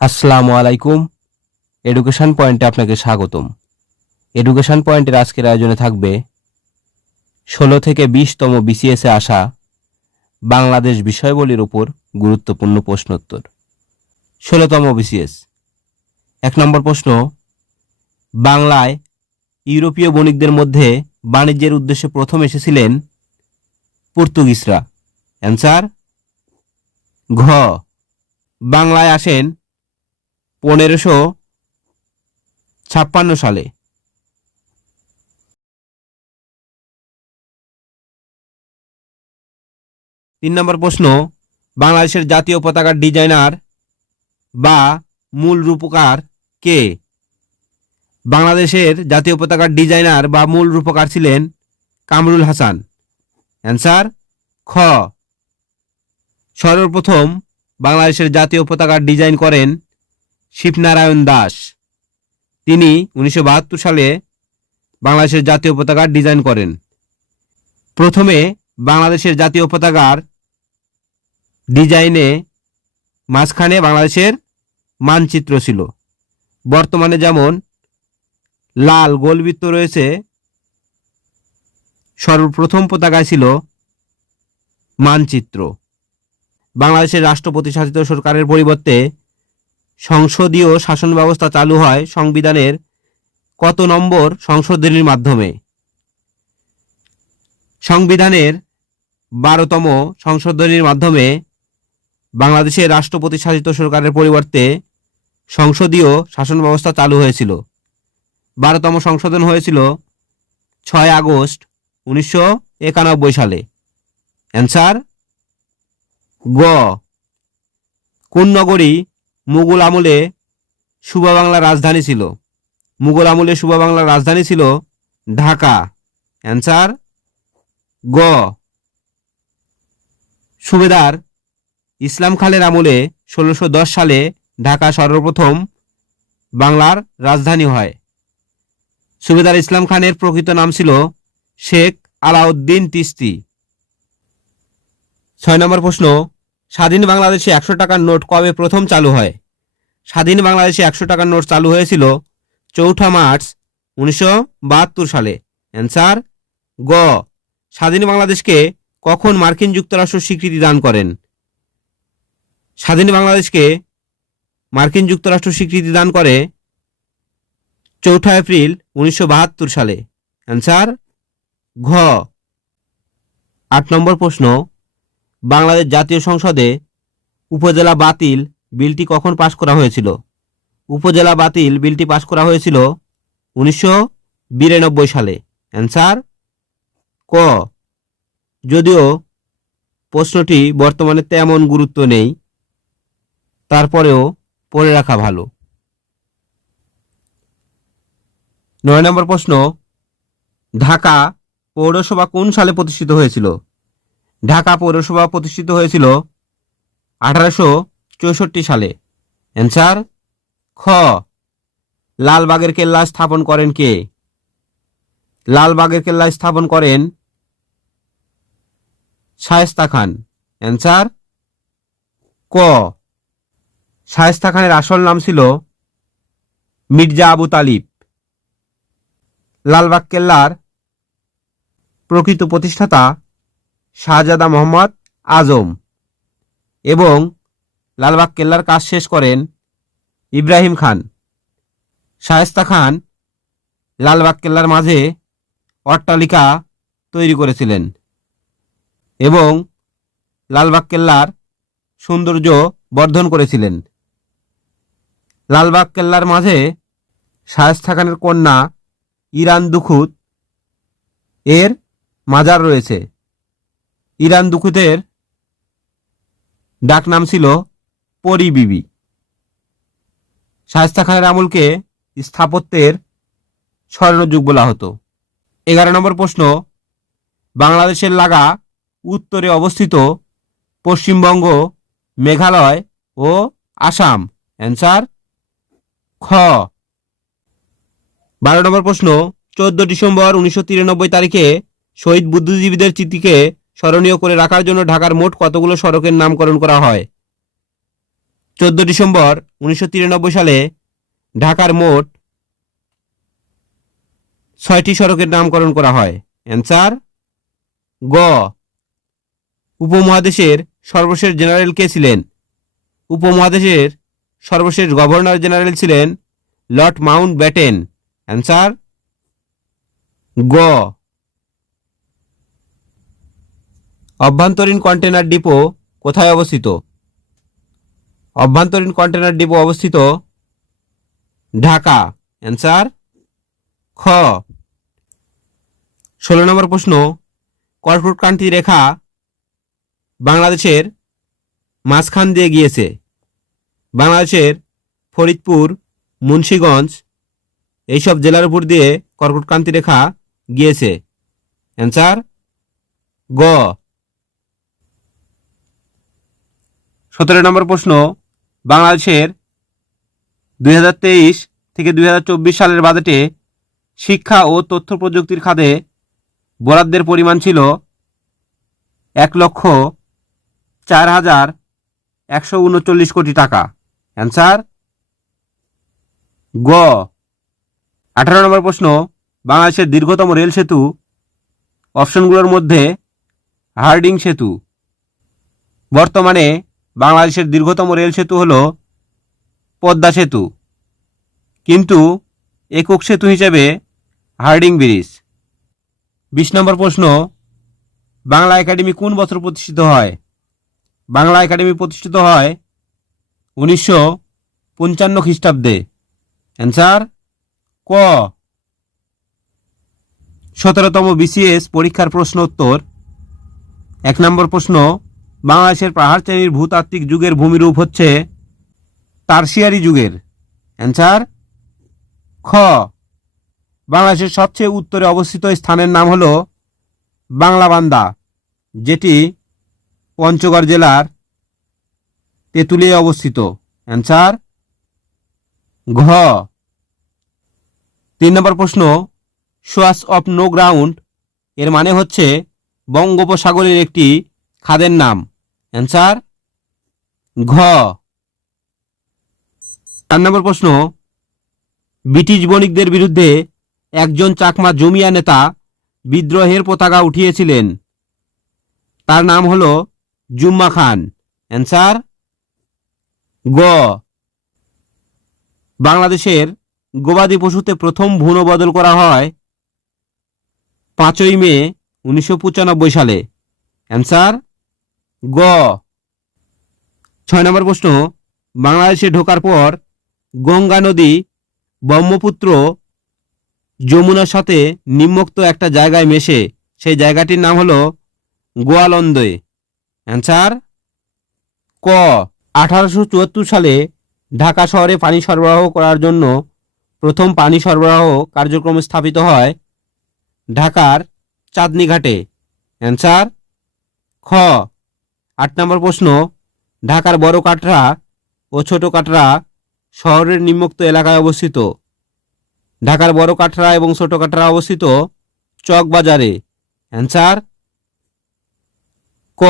আসসালামু আলাইকুম। এডুকেশন পয়েন্টে আপনাকে স্বাগতম। এডুকেশন পয়েন্টের আজকের আয়োজনে থাকবে 16 থেকে 20তম বিসিএসে আসা বাংলাদেশ বিষয়াবলীর উপর গুরুত্বপূর্ণ প্রশ্নোত্তর। 16তম বিসিএস। 1 নম্বর প্রশ্ন, বাংলায় ইউরোপীয় বণিকদের মধ্যে বাণিজ্যের উদ্দেশ্যে প্রথম এসেছিলেন পর্তুগিজরা। অ্যান্সার ঘ। বাংলায় আসেন 1556 সালে। 3 নম্বর প্রশ্ন, বাংলাদেশের জাতীয় পতাকার ডিজাইনার বা মূল রূপকার কে? বাংলাদেশের জাতীয় পতাকার ডিজাইনার বা মূল রূপকার ছিলেন কামরুল হাসান। অ্যান্সার খ। সর্বপ্রথম বাংলাদেশের জাতীয় পতাকার ডিজাইন করেন শিবনারায়ণ দাস। তিনি 1972 সালে বাংলাদেশের জাতীয় পতাকার ডিজাইন করেন। প্রথমে বাংলাদেশের জাতীয় পতাকার ডিজাইনে মাঝখানে বাংলাদেশের মানচিত্র ছিল। বর্তমানে যেমন লাল গোলবৃত্ত রয়েছে, সর্বপ্রথম পতাকায় ছিল মানচিত্র। বাংলাদেশের রাষ্ট্রপতি শাসিত সরকারের পরিবর্তে সংসদীয় শাসন ব্যবস্থা চালু হয় সংবিধানের কত নম্বর সংশোধনীর মাধ্যমে? সংবিধানের 12তম সংশোধনীর মাধ্যমে বাংলাদেশের রাষ্ট্রপতি শাসিত সরকারের পরিবর্তে সংসদীয় শাসন ব্যবস্থা চালু হয়েছিল। 12তম সংশোধন হয়েছিল 6 আগস্ট 1991 সালে। অ্যান্সার গ। কোন নগরী মুঘল আমলে সুবা বাংলার রাজধানী ছিল? মুঘল আমলে সুবা বাংলার রাজধানী ছিল ঢাকা। অ্যান্সার গ। সুবেদার ইসলাম খানের আমলে 1610 সালে ঢাকা সর্বপ্রথম বাংলার রাজধানী হয়। সুবেদার ইসলাম খানের প্রকৃত নাম ছিল শেখ আলাউদ্দিন চিশতি। 6 নম্বর প্রশ্ন, স্বাধীন বাংলাদেশে 100 টাকার নোট কবে প্রথম চালু হয়? স্বাধীন বাংলাদেশে 100 টাকার নোট চালু হয়েছিল 4 মার্চ 1972 সালে। অ্যান্সার গ। স্বাধীন বাংলাদেশকে কখন মার্কিন যুক্তরাষ্ট্র স্বীকৃতি দান করেন? স্বাধীন বাংলাদেশকে মার্কিন যুক্তরাষ্ট্র স্বীকৃতি দান করে 4 এপ্রিল 1972 সালে। অ্যান্সার ঘ। 8 নম্বর প্রশ্ন, বাংলাদেশ জাতীয় সংসদে উপজেলা বাতিল বিলটি কখন পাশ করা হয়েছিল? উপজেলা বাতিল বিলটি পাশ করা হয়েছিল 1992 সালে। অ্যান্সার ক। যদিও প্রশ্নটি বর্তমানে তেমন গুরুত্ব নেই, তারপরেও পড়ে রাখা ভালো। 9 নম্বর প্রশ্ন, ঢাকা পৌরসভা কোন সালে প্রতিষ্ঠিত হয়েছিল? ঢাকা পৌরসভা প্রতিষ্ঠিত হয়েছিল 1864 সালে। অ্যান্সার খ। লালবাগের কেল্লা স্থাপন করেন কে? লালবাগের কেল্লা স্থাপন করেন শায়েস্তা খান। অ্যান্সার ক। শায়েস্তা খানের আসল নাম ছিল মির্জা আবু তালিব। লালবাগ কেল্লার প্রকৃত প্রতিষ্ঠাতা শাহজাদা মোহাম্মদ আজম এবং লালবাগ কেল্লার কাজ শেষ করেন ইব্রাহিম খান। শায়েস্তা খান লালবাগ কেল্লার মাঝে অট্টালিকা তৈরি করেছিলেন এবং লালবাগ কেল্লার সৌন্দর্য বর্ধন করেছিলেন। লালবাগ কেল্লার মাঝে শায়েস্তা খানের কন্যা ইরান দুখুত এর মাজার রয়েছে। ইরান দুখুতের ডাকনাম ছিল পরি বিবি। শায়েস্তা খানের আমলকে স্থাপত্যের স্বর্ণযুগ বলা হতো। 11 নম্বর প্রশ্ন, বাংলাদেশের লাগা উত্তরে অবস্থিত পশ্চিমবঙ্গ, মেঘালয় ও আসাম। অ্যান্সার খ। 12 নম্বর প্রশ্ন, 14 ডিসেম্বর 1993 তারিখে শহীদ বুদ্ধিজীবীদের স্মৃতিকে স্মরণীয় করে রাখার জন্য ঢাকার মোট কতগুলো সড়কের নামকরণ করা হয়? ডিসেম্বর 1993 সালে ঢাকার মোট 6টি সড়কের নামকরণ করা হয়? অ্যান্সার গ। উপমহাদেশের সর্বশেষ জেনারেল কে ছিলেন? উপমহাদেশের সর্বশেষ গভর্নর জেনারেল ছিলেন লর্ড মাউন্ট ব্যাটেন। অ্যান্সার গ। অভ্যন্তরীণ কন্টেনার ডিপো কোথায় অবস্থিত? অভ্যন্তরীণ কন্টেনার ডিপো অবস্থিত ঢাকা। অ্যান্সার খ। 16 নম্বর প্রশ্ন, কর্কটক্রান্তি রেখা বাংলাদেশের মাঝখান দিয়ে গিয়েছে? বাংলাদেশের ফরিদপুর, মুন্সিগঞ্জ এইসব জেলার উপর দিয়ে কর্কটক্রান্তি রেখা গিয়েছে। অ্যান্সার গ। 17 নম্বর প্রশ্ন, বাংলাদেশের 2023 থেকে 2024 সালের বাজেটে শিক্ষা ও তথ্য প্রযুক্তির খাতে বরাদ্দের পরিমাণ ছিল 1,04,139 কোটি টাকা। অ্যান্সার গ। 18 নম্বর প্রশ্ন, বাংলাদেশের দীর্ঘতম রেল সেতু অপশনগুলোর মধ্যে হার্ডিং সেতু। বর্তমানে বাংলাদেশের দীর্ঘতম রেল সেতু হল পদ্মা সেতু, কিন্তু একক সেতু হিসেবে হার্ডিং ব্রিজ। 20 নম্বর প্রশ্ন, বাংলা একাডেমি কোন বছর প্রতিষ্ঠিত হয়? বাংলা একাডেমি প্রতিষ্ঠিত হয় 1955 খ্রিস্টাব্দে। অ্যান্সার ক। 17তম বিসিএস পরীক্ষার প্রশ্ন উত্তর। 1 নম্বর প্রশ্ন, বাংলাদেশের পাহাড় শ্রেণীর ভূতাত্ত্বিক যুগের ভূমিরূপ হচ্ছে টারশিয়ারি যুগের। অ্যান্সার খ। বাংলাদেশের সবচেয়ে উত্তরে অবস্থিত স্থানের নাম হল বাংলাবান্ধা, যেটি পঞ্চগড় জেলার তেঁতুলিয়ায় অবস্থিত। অ্যান্সার ঘ। 3 নম্বর প্রশ্ন, সোয়াস অফ নো গ্রাউন্ড এর মানে হচ্ছে বঙ্গোপসাগরের একটি খাদের নাম। অ্যান্সার ঘ। 4 নম্বর প্রশ্ন, ব্রিটিশ বণিকদের বিরুদ্ধে একজন চাকমা জমিয়া নেতা বিদ্রোহের পতাকা উঠিয়েছিলেন, তার নাম হল জুম্মা খান। অ্যান্সার গ। বাংলাদেশের গবাদি পশুতে প্রথম ভ্রূণ বদল করা হয় 5ই মে 1995 সালে। অ্যান্সার গ। 6 নম্বর প্রশ্ন, বাংলাদেশে ঢোকার পর গঙ্গা নদী ব্রহ্মপুত্র যমুনার সাথে নিম্নোক্ত একটা জায়গায় মেশে, সেই জায়গাটির নাম হলো গোয়ালন্দে। অ্যান্সার ক। 1874 সালে ঢাকা শহরে পানি সরবরাহ করার জন্য প্রথম পানি সরবরাহ কার্যক্রম স্থাপিত হয় ঢাকার চাঁদনী ঘাটে। অ্যান্সার খ। 8 নম্বর প্রশ্ন, ঢাকার বড় কাটরা ও ছোট কাটরা শহরের নিম্নোক্ত এলাকায় অবস্থিত। ঢাকার বড় কাটরা এবং ছোট কাটরা অবস্থিত চকবাজারে। অ্যান্সার ক।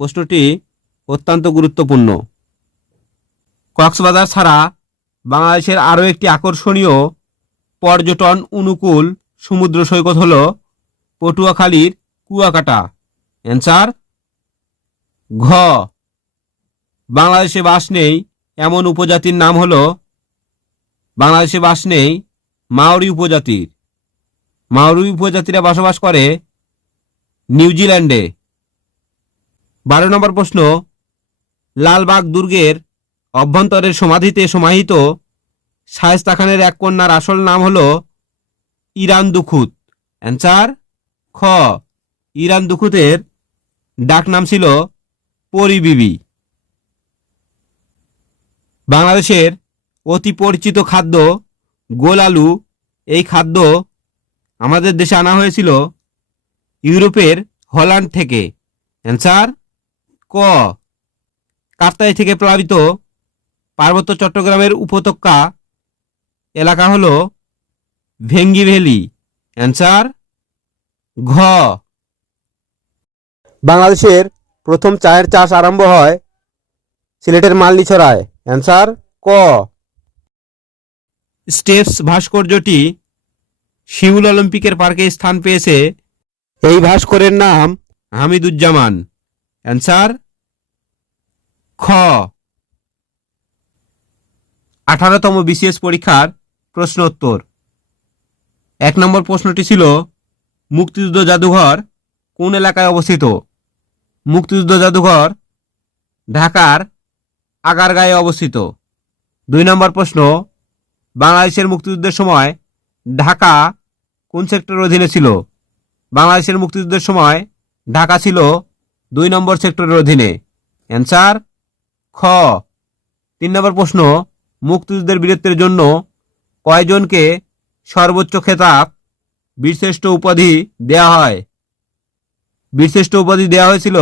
প্রশ্নটি অত্যন্ত গুরুত্বপূর্ণ। কক্সবাজার ছাড়া বাংলাদেশের আরও একটি আকর্ষণীয় পর্যটন অনুকূল সমুদ্র সৈকত হল পটুয়াখালীর কুয়াকাটা। অ্যান্সার ঘ। বাংলাদেশে বাস নেই এমন উপজাতির নাম হল, বাংলাদেশে বাস নেই মাওরি উপজাতির। মাওরি উপজাতিরা বসবাস করে নিউজিল্যান্ডে। 12 নম্বর প্রশ্ন, লালবাগ দুর্গের অভ্যন্তরের সমাধিতে সমাহিত শায়েস্তা খানের এক কন্যার আসল নাম হল ইরান দুখুত। অ্যান্সার খ। ইরান দুখুতের ডাক নাম ছিল পরি বিবি। বাংলাদেশের অতি পরিচিত খাদ্য গোল আলু, এই খাদ্য আমাদের দেশে আনা হয়েছিল ইউরোপের হল্যান্ড থেকে। অ্যান্সার ক। কাপ্তাই থেকে প্লাবিত পার্বত্য চট্টগ্রামের উপত্যকা এলাকা হল ভেঙ্গি ভ্যালি। অ্যান্সার ঘ। বাংলাদেশের প্রথম চায়ের চাষ আরম্ভ হয় সিলেটের মালনীছড়ায়। অ্যান্সার ক। স্টেপস ভাস্কর্যটি সিউল অলিম্পিকের পার্কে স্থান পেয়েছে। এই ভাস্করের নাম হামিদুজ্জামান। অ্যান্সার খ। 18তম বিসিএস পরীক্ষার প্রশ্ন উত্তর। 1 নম্বর প্রশ্নটি ছিল মুক্তিযুদ্ধ জাদুঘর কোন এলাকায় অবস্থিত? মুক্তিযুদ্ধ জাদুঘর ঢাকার আগারগাঁয়ে অবস্থিত। 2 নম্বর প্রশ্ন বাংলাদেশের মুক্তিযুদ্ধের সময় ঢাকা কোন সেক্টরের অধীনে ছিল? বাংলাদেশের মুক্তিযুদ্ধের সময় ঢাকা ছিল 2 নম্বর সেক্টরের অধীনে। অ্যান্সার খ। 3 নম্বর প্রশ্ন মুক্তিযুদ্ধের বীরত্বের জন্য কয়জনকে সর্বোচ্চ খেতাব বীরশ্রেষ্ঠ উপাধি দেয়া হয়? বীরশ্রেষ্ঠ উপাধি দেওয়া হয়েছিল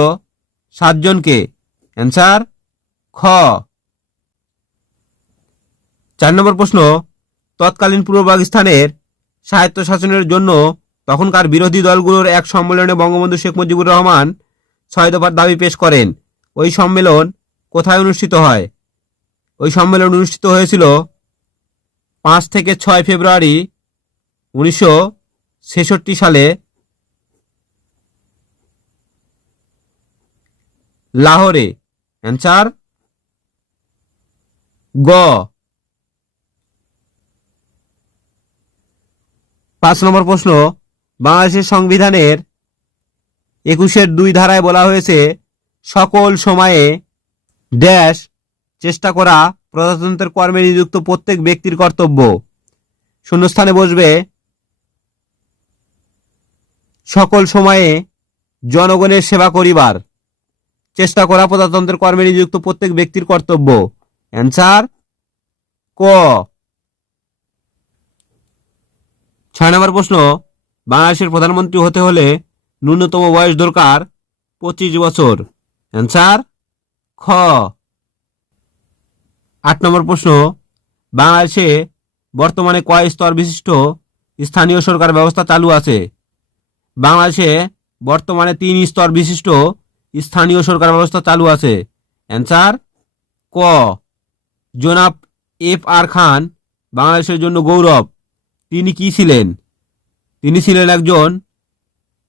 7 জনকে। অ্যান্সার খ। 4 নম্বর প্রশ্ন তৎকালীন পূর্ব পাকিস্তানের স্বায়ত্তশাসনের জন্য তখনকার বিরোধী দলগুলোর এক সম্মেলনে বঙ্গবন্ধু শেখ মুজিবুর রহমান 6 দফার দাবি পেশ করেন। ওই সম্মেলন কোথায় অনুষ্ঠিত হয়? ওই সম্মেলন অনুষ্ঠিত হয়েছিল 5 থেকে 6 ফেব্রুয়ারি 1966 সালে লাহোরে। অ্যান্সার গ। 5 নম্বর প্রশ্ন বাংলাদেশের সংবিধানের 21-2 ধারায় বলা হয়েছে সকল সময়ে ড্যাশ চেষ্টা করা প্রজাতন্ত্রের কর্মে নিযুক্ত প্রত্যেক ব্যক্তির কর্তব্য। শূন্যস্থানে বসবে সকল সময়ে জনগণের সেবা করিবার। চেষ্টা করা প্রজাতন্ত্রের কর্মে নিযুক্ত প্রত্যেক ব্যক্তির কর্তব্য। অ্যান্সার ক। 6 নম্বর প্রশ্ন বাংলাদেশের প্রধানমন্ত্রী হতে হলে ন্যূনতম বয়স দরকার 25 বছর। অ্যান্সার খ। 8 নম্বর প্রশ্ন বাংলাদেশে বর্তমানে কয় স্তর বিশিষ্ট স্থানীয় সরকার ব্যবস্থা চালু আছে? বাংলাদেশে বর্তমানে 3 স্তর বিশিষ্ট স্থানীয় সরকার ব্যবস্থা চালু আছে। অ্যান্সার ক। জনাব F.R. খান বাংলাদেশের জন্য গৌরব। তিনি কি ছিলেন? তিনি ছিলেন একজন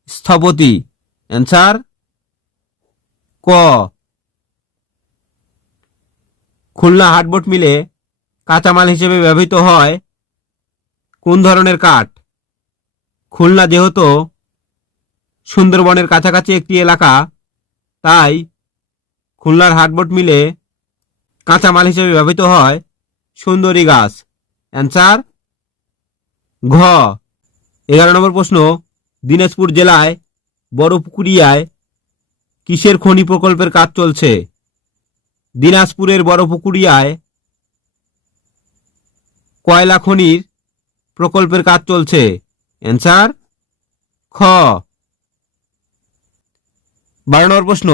স্থপতি। অ্যান্সার ক। খুলনা হাটবোট মিলে কাঁচামাল হিসেবে ব্যবহৃত হয় কোন ধরনের কাঠ? খুলনা যেহেতু সুন্দরবনের কাছাকাছি একটি এলাকা তাই খুলনার হাটবোট মিলে কাঁচামাল হিসেবে ব্যবহৃত হয় সুন্দরী গাছ। অ্যান্সার ঘ। 11 নম্বর প্রশ্ন দিনাজপুর জেলায় বড়পুকুরিয়ায় কিসের খনি প্রকল্পের কাজ চলছে? দিনাজপুরের বড়পুকুরিয়ায় কয়লা খনির প্রকল্পের কাজ চলছে। অ্যান্সার খ। 12 নম্বর প্রশ্ন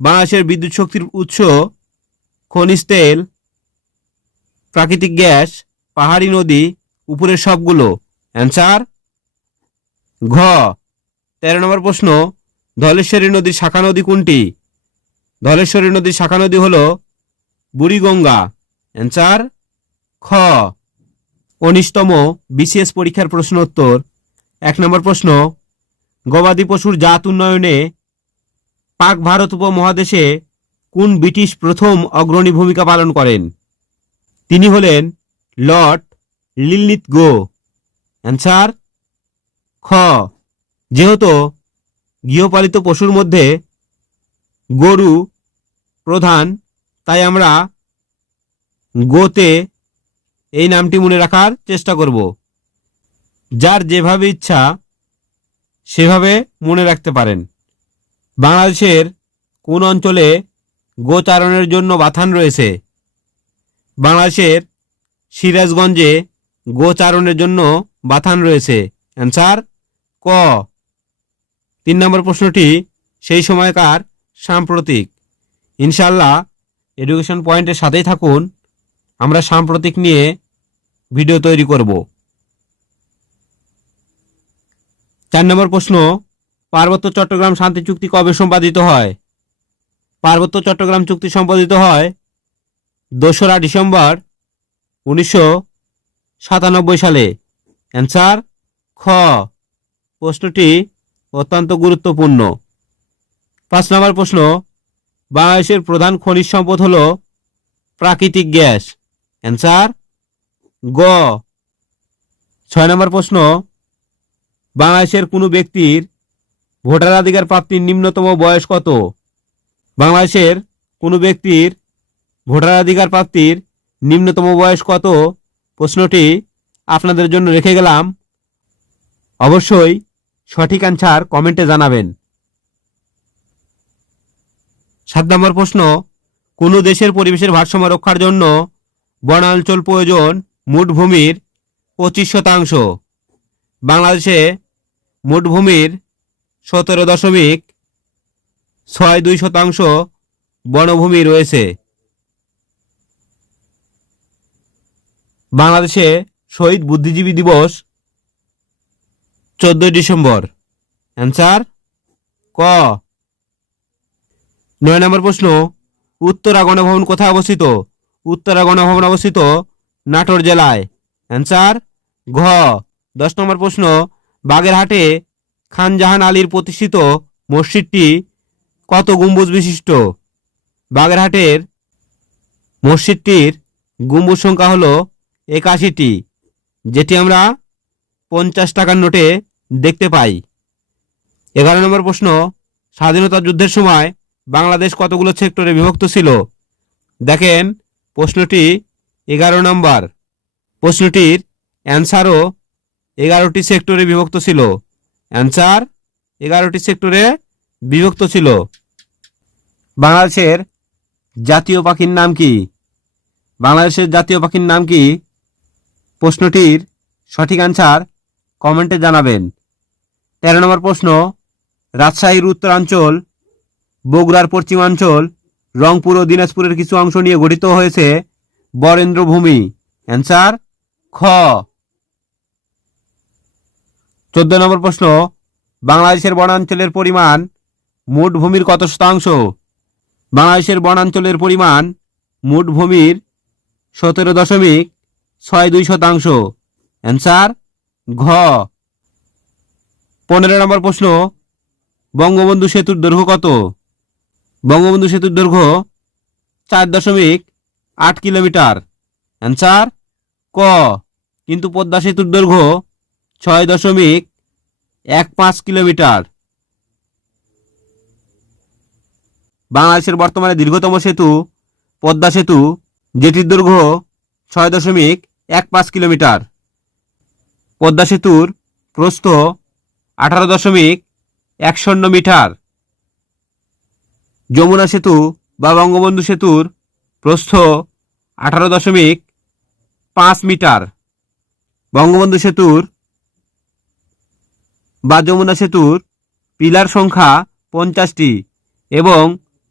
বাংলাদেশের বিদ্যুৎ শক্তির উৎস খনিজ তেল, প্রাকৃতিক গ্যাস, পাহাড়ি নদী, উপরের সবগুলো। অ্যান্সার ঘ। 13 নম্বর প্রশ্ন ধলেশ্বরী নদীর শাখা নদী কোনটি? ধলেশ্বরী নদীর শাখা নদী হল বুড়িগঙ্গা। অ্যান্সার খ। 19তম বিসিএস পরীক্ষার প্রশ্ন উত্তর। 1 নম্বর প্রশ্ন গবাদি পশুর জাত উন্নয়নে পাক ভারত উপমহাদেশে কোন ব্রিটিশ প্রথম অগ্রণী ভূমিকা পালন করেন? তিনি হলেন লর্ড লিলিথগো। অ্যান্সার খ। যেহেতু গৃহপালিত পশুর মধ্যে গরু প্রধান তাই আমরা গোতে এই নামটি মনে রাখার চেষ্টা করব। যার যেভাবে ইচ্ছা সেভাবে মনে রাখতে পারেন। বাংলাদেশের কোন অঞ্চলে গোচারণের জন্য বাথান রয়েছে? বাংলাদেশের সিরাজগঞ্জে গোচারণের জন্য বাথান রয়েছে। অ্যান্সার ক। 3 নম্বর প্রশ্নটি সেই সময়কার সাম্প্রতিক। ইনশাআল্লাহ এডুকেশন পয়েন্টের সাথেই থাকুন, আমরা সাম্প্রতিক নিয়ে ভিডিও তৈরি করব। 4 নম্বর প্রশ্ন পার্বত্য চট্টগ্রাম শান্তি চুক্তি কবে সম্পাদিত হয়? পার্বত্য চট্টগ্রাম চুক্তি সম্পাদিত হয় 2রা ডিসেম্বর 1997 সালে। অ্যান্সার খ। প্রশ্নটি অত্যন্ত গুরুত্বপূর্ণ। 5 নম্বর প্রশ্ন, বাংলাদেশের প্রধান খনিজ সম্পদ হল প্রাকৃতিক গ্যাস। অ্যান্সার গ। 6 নম্বর প্রশ্ন, বাংলাদেশের কোনো ব্যক্তির ভোটাধিকার প্রাপ্তির নিম্নতম বয়স কত? বাংলাদেশের কোনো ব্যক্তির ভোটাধিকার প্রাপ্তির নিম্নতম বয়স কত? প্রশ্নটি আপনাদের জন্য রেখে গেলাম। অবশ্যই সঠিক অ্যান্সার কমেন্টে জানাবেন। 7 নম্বর প্রশ্ন, কোনো দেশের পরিবেশের ভারসাম্য রক্ষার জন্য বনাঞ্চল প্রয়োজন মোট ভূমির 25%। বাংলাদেশে মোট ভূমির 17.62% বনভূমি রয়েছে। বাংলাদেশে শহীদ বুদ্ধিজীবী দিবস 14 ডিসেম্বর। অ্যান্সার ক। 9 নম্বর প্রশ্ন, উত্তরা গণভবন কোথায় অবস্থিত? উত্তরা গণভবন অবস্থিত নাটোর জেলায়। অ্যান্সার ঘ। 10 নম্বর প্রশ্ন, বাগেরহাটে খান জাহান আলীর প্রতিষ্ঠিত মসজিদটি কত গম্বুজ বিশিষ্ট? বাগেরহাটের মসজিদটির গম্বুজ সংখ্যা হল 81টি, যেটি আমরা 50 টাকার নোটে দেখতে পাই। 11 নম্বর প্রশ্ন, স্বাধীনতা যুদ্ধের সময় বাংলাদেশ কতগুলো সেক্টরে বিভক্ত ছিল? দেখেন প্রশ্নটি 11 নম্বর। প্রশ্নটির অ্যান্সারও 11টি সেক্টরে বিভক্ত ছিল। অ্যান্সার 11টি সেক্টরে বিভক্ত ছিল। বাংলাদেশের জাতীয় পাখির নাম কি? বাংলাদেশের জাতীয় পাখির নাম কি? প্রশ্নটির সঠিক অ্যান্সার কমেন্টে জানাবেন। 13 নম্বর প্রশ্ন, রাজশাহীর উত্তরাঞ্চল, বগুড়ার পশ্চিমাঞ্চল, রংপুর ও দিনাজপুরের কিছু অংশ নিয়ে গঠিত হয়েছে বরেন্দ্র ভূমি। অ্যান্সার খ। 14 নম্বর প্রশ্ন, বাংলাদেশের বনাঞ্চলের পরিমাণ মোট ভূমির কত শতাংশ? বাংলাদেশের বনাঞ্চলের পরিমাণ মোট ভূমির 17.62%। অ্যান্সার ঘ। 15 নম্বর প্রশ্ন, বঙ্গবন্ধু সেতুর দৈর্ঘ্য কত? বঙ্গবন্ধু সেতুর দৈর্ঘ্য 4.8 কিলোমিটার। অ্যান্সার ক। কিন্তু পদ্মা সেতুর দৈর্ঘ্য 6.15 কিলোমিটার। বাংলাদেশের বর্তমানে দীর্ঘতম সেতু পদ্মা সেতু, যেটির দৈর্ঘ্য 6.15 কিলোমিটার। পদ্মা সেতুর প্রস্থ 18.10 মিটার। যমুনা সেতু বা বঙ্গবন্ধু সেতুর প্রস্থ 18.5 মিটার। বঙ্গবন্ধু সেতুর বা যমুনা সেতুর পিলার সংখ্যা 50টি এবং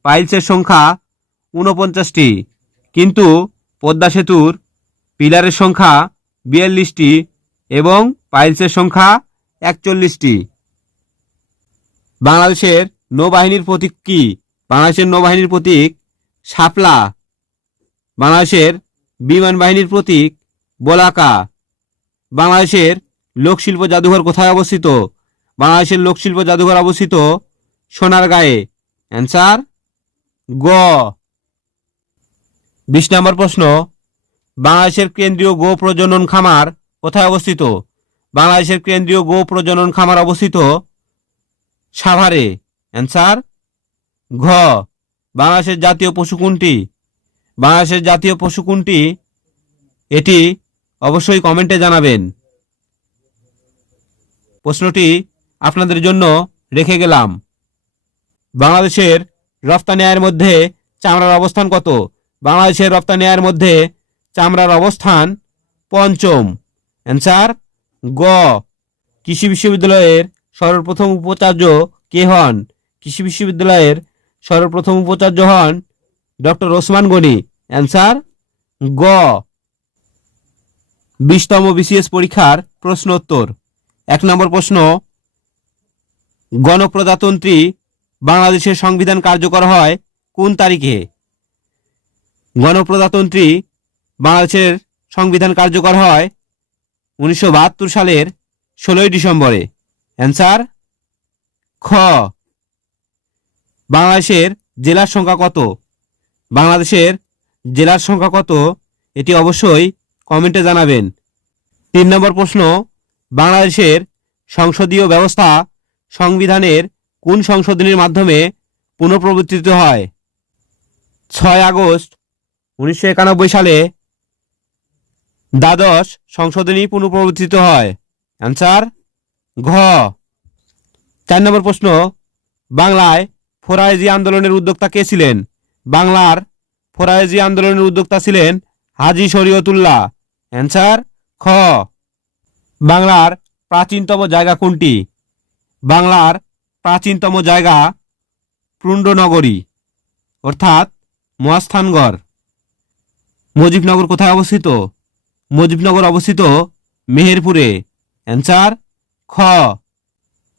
পাইলসের সংখ্যা 49টি, কিন্তু পদ্মা সেতুর পিলারের সংখ্যা 42টি এবং পাইলসের সংখ্যা 41টি। বাংলাদেশের নৌবাহিনীর প্রতীক কি? বাংলাদেশের নৌবাহিনীর প্রতীক শাপলা। বাংলাদেশের বিমান বাহিনীর প্রতীক বলাকা। বাংলাদেশের লোকশিল্প জাদুঘর কোথায় অবস্থিত? বাংলাদেশের লোকশিল্প জাদুঘর অবস্থিত সোনারগাঁয়ে। অ্যান্সার গ। 20 নম্বর প্রশ্ন, বাংলাদেশের কেন্দ্রীয় গো প্রজনন খামার কোথায় অবস্থিত? বাংলাদেশের কেন্দ্রীয় গো প্রজনন খামার অবস্থিত সাভারে। অ্যান্সার ঘ। বাংলাদেশের জাতীয় পশু কোনটি? বাংলাদেশের জাতীয় পশু কোনটি? এটি অবশ্যই কমেন্টে জানাবেন। প্রশ্নটি আপনাদের জন্য রেখে গেলাম। বাংলাদেশের রপ্তানি আয়ের মধ্যে চামড়ার অবস্থান কত? বাংলাদেশের রপ্তানি আয়ের মধ্যে চামড়ার অবস্থান পঞ্চম। অ্যান্সার গ। কৃষি বিশ্ববিদ্যালয়ের সর্বপ্রথম উপাচার্য কে হন? কৃষি বিশ্ববিদ্যালয়ের সর্বপ্রথম উপাচার্য হন ডক্টর ওসমান গনি। অ্যান্সার গ। 20তম বিসিএস পরীক্ষার প্রশ্ন উত্তর। 1 নম্বর প্রশ্ন, গণপ্রজাতন্ত্রী বাংলাদেশের সংবিধান কার্যকর হয় কোন তারিখে? গণপ্রজাতন্ত্রী বাংলাদেশের সংবিধান কার্যকর হয় 1972 সালের 16ই ডিসেম্বরে। অ্যান্সার খ। বাংলাদেশের জেলার সংখ্যা কত? বাংলাদেশের জেলার সংখ্যা কত এটি অবশ্যই কমেন্টে জানাবেন। 3 নম্বর প্রশ্ন, বাংলাদেশের সংসদীয় ব্যবস্থা সংবিধানের কোন সংশোধনীর মাধ্যমে পুনঃপ্রবর্তিত হয়? 6 আগস্ট 1991 সালে দ্বাদশ সংশোধনী পুনঃপ্রবর্তিত হয়। অ্যান্সার ঘ। 4 নম্বর প্রশ্ন, বাংলায় ফরায়েজি আন্দোলনের উদ্যোক্তা কে ছিলেন? বাংলার ফরায়েজি আন্দোলনের উদ্যোক্তা ছিলেন হাজী শরীয়তুল্লাহ। অ্যান্সার খ। বাংলার প্রাচীনতম জায়গা কোনটি? বাংলার প্রাচীনতম জায়গা পুণ্ডনগরী অর্থাৎ মহাস্থানগড়। মুজিবনগর কোথায় অবস্থিত? মুজিবনগর অবস্থিত মেহেরপুরে। অ্যান্সার খ।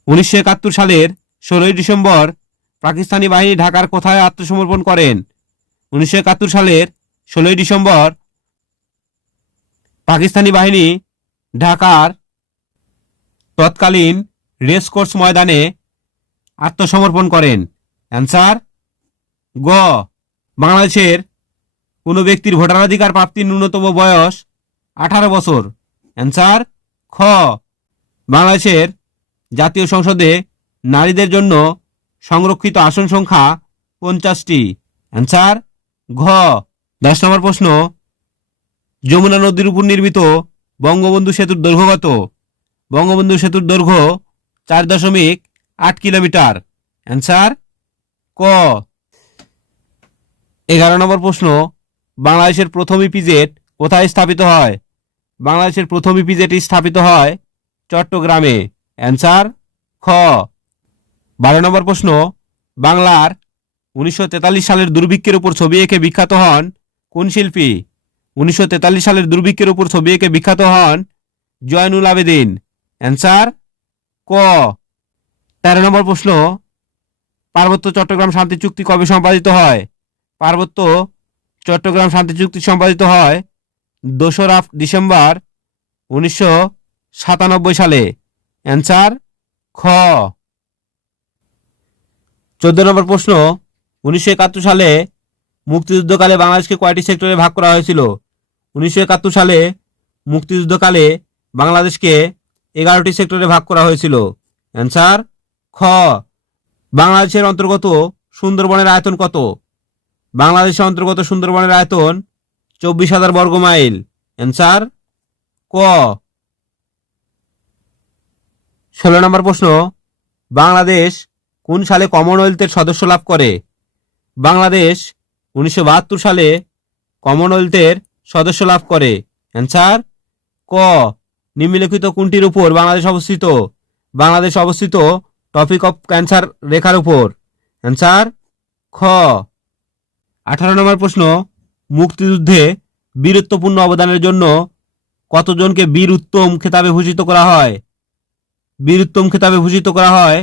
1971 সালের 16ই ডিসেম্বর পাকিস্তানি বাহিনী ঢাকার কোথায় আত্মসমর্পণ করেন? 1971 সালের 16ই ডিসেম্বর পাকিস্তানি বাহিনী ঢাকার তৎকালীন রেসকোর্স ময়দানে আত্মসমর্পণ করেন। অ্যান্সার গ। বাংলাদেশের কোনো ব্যক্তির ভোটাধিকার প্রাপ্তির ন্যূনতম বয়স 18 বছর। অ্যান্সার খ। বাংলাদেশের জাতীয় সংসদে নারীদের জন্য সংরক্ষিত আসন সংখ্যা 50টি। অ্যান্সার ঘ। 10 নম্বর প্রশ্ন, যমুনা নদীর উপর নির্মিত বঙ্গবন্ধু সেতুর দৈর্ঘ্য কত? বঙ্গবন্ধু সেতুর দৈর্ঘ্য 4.8 কিলোমিটার। অ্যান্সার ক। 11 নম্বর প্রশ্ন, বাংলাদেশের প্রথম ইপিজেড কোথায় স্থাপিত হয়? বাংলাদেশের প্রথম ইপিজেডটি স্থাপিত হয় চট্টগ্রামে। অ্যান্সার খ। 12 নম্বর প্রশ্ন, বাংলার 1943 সালের দুর্ভিক্ষের উপর ছবি এঁকে বিখ্যাত হন কোন শিল্পী? 1943 সালের দুর্ভিক্ষের উপর ছবি এঁকে বিখ্যাত হন জয়নুল আবেদিন। অ্যান্সার ক। 13 নম্বর প্রশ্ন, পার্বত্য চট্টগ্রাম শান্তি চুক্তি কবে সম্পাদিত হয়? পার্বত্য চট্টগ্রাম শান্তি চুক্তি সম্পাদিত হয় 2রা ডিসেম্বর 1997 সালে। অ্যান্সার খ। 14 নম্বর প্রশ্ন, 1971 সালে মুক্তিযুদ্ধকালে বাংলাদেশকে কয়টি সেক্টরে ভাগ করা হয়েছিল? 1971 সালে মুক্তিযুদ্ধকালে বাংলাদেশকে 11টি সেক্টরে ভাগ করা হয়েছিল। অ্যান্সার খ। বাংলাদেশের অন্তর্গত সুন্দরবনের আয়তন কত? বাংলাদেশের অন্তর্গত সুন্দরবনের আয়তন 24,000 বর্গ মাইল। অ্যান্সার ক। 16 নম্বর প্রশ্ন, বাংলাদেশ কোন সালে কমনওয়েলথের সদস্য লাভ করে? বাংলাদেশ 1972 সালে কমনওয়েলথের সদস্য লাভ করে। অ্যান্সার ক। নিম্নলিখিত কোনটির উপর বাংলাদেশ অবস্থিত? বাংলাদেশ অবস্থিত টপিক অফ ক্যান্সার রেখার উপর। অ্যান্সার খ। 18 নম্বর প্রশ্ন, মুক্তিযুদ্ধে বীরত্বপূর্ণ অবদানের জন্য কতজনকে বীর উত্তম খেতাবে ভূষিত করা হয়? বীর উত্তম খেতাবে ভূষিত করা হয়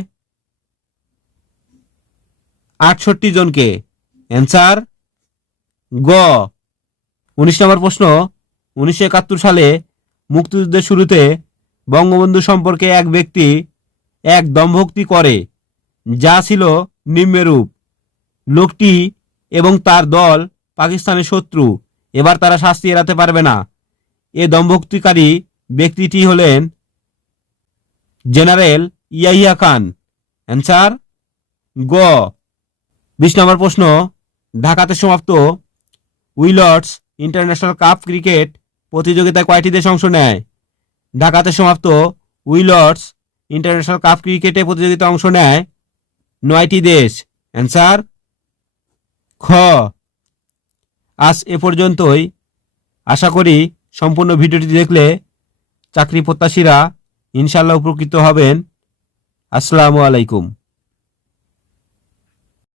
68 জনকে। অ্যান্সার গ। 19 নম্বর প্রশ্ন, 1971 সালে মুক্তিযুদ্ধের শুরুতে বঙ্গবন্ধু সম্পর্কে এক ব্যক্তি এক দম্ভোক্তি করে যা ছিল নিম্নরূপ: লোকটি এবং তার দল পাকিস্তানের শত্রু, এবার তারা শাস্তি এড়াতে পারবে না। এ দম্ভোক্তিকারী ব্যক্তিটি হলেন জেনারেল ইয়াহিয়া খান। অ্যান্সার গ। 20 নম্বর প্রশ্ন, ঢাকাতে সমাপ্ত উইলডস ইন্টারন্যাশনাল কাপ ক্রিকেট প্রতিযোগিতায় কয়টি দেশ অংশ নেয়? ঢাকাতে সমাপ্ত উইলডস ইন্টারন্যাশনাল কাপ ক্রিকেটে প্রতিযোগিতায় অংশ নেয় 9টি দেশ। অ্যান্সার খ। আজ এ পর্যন্তই। আশা করি সম্পূর্ণ ভিডিওটি দেখলে চাকরি প্রত্যাশীরা ইনশাআল্লাহ উপকৃত হবেন। আসসালামু আলাইকুম।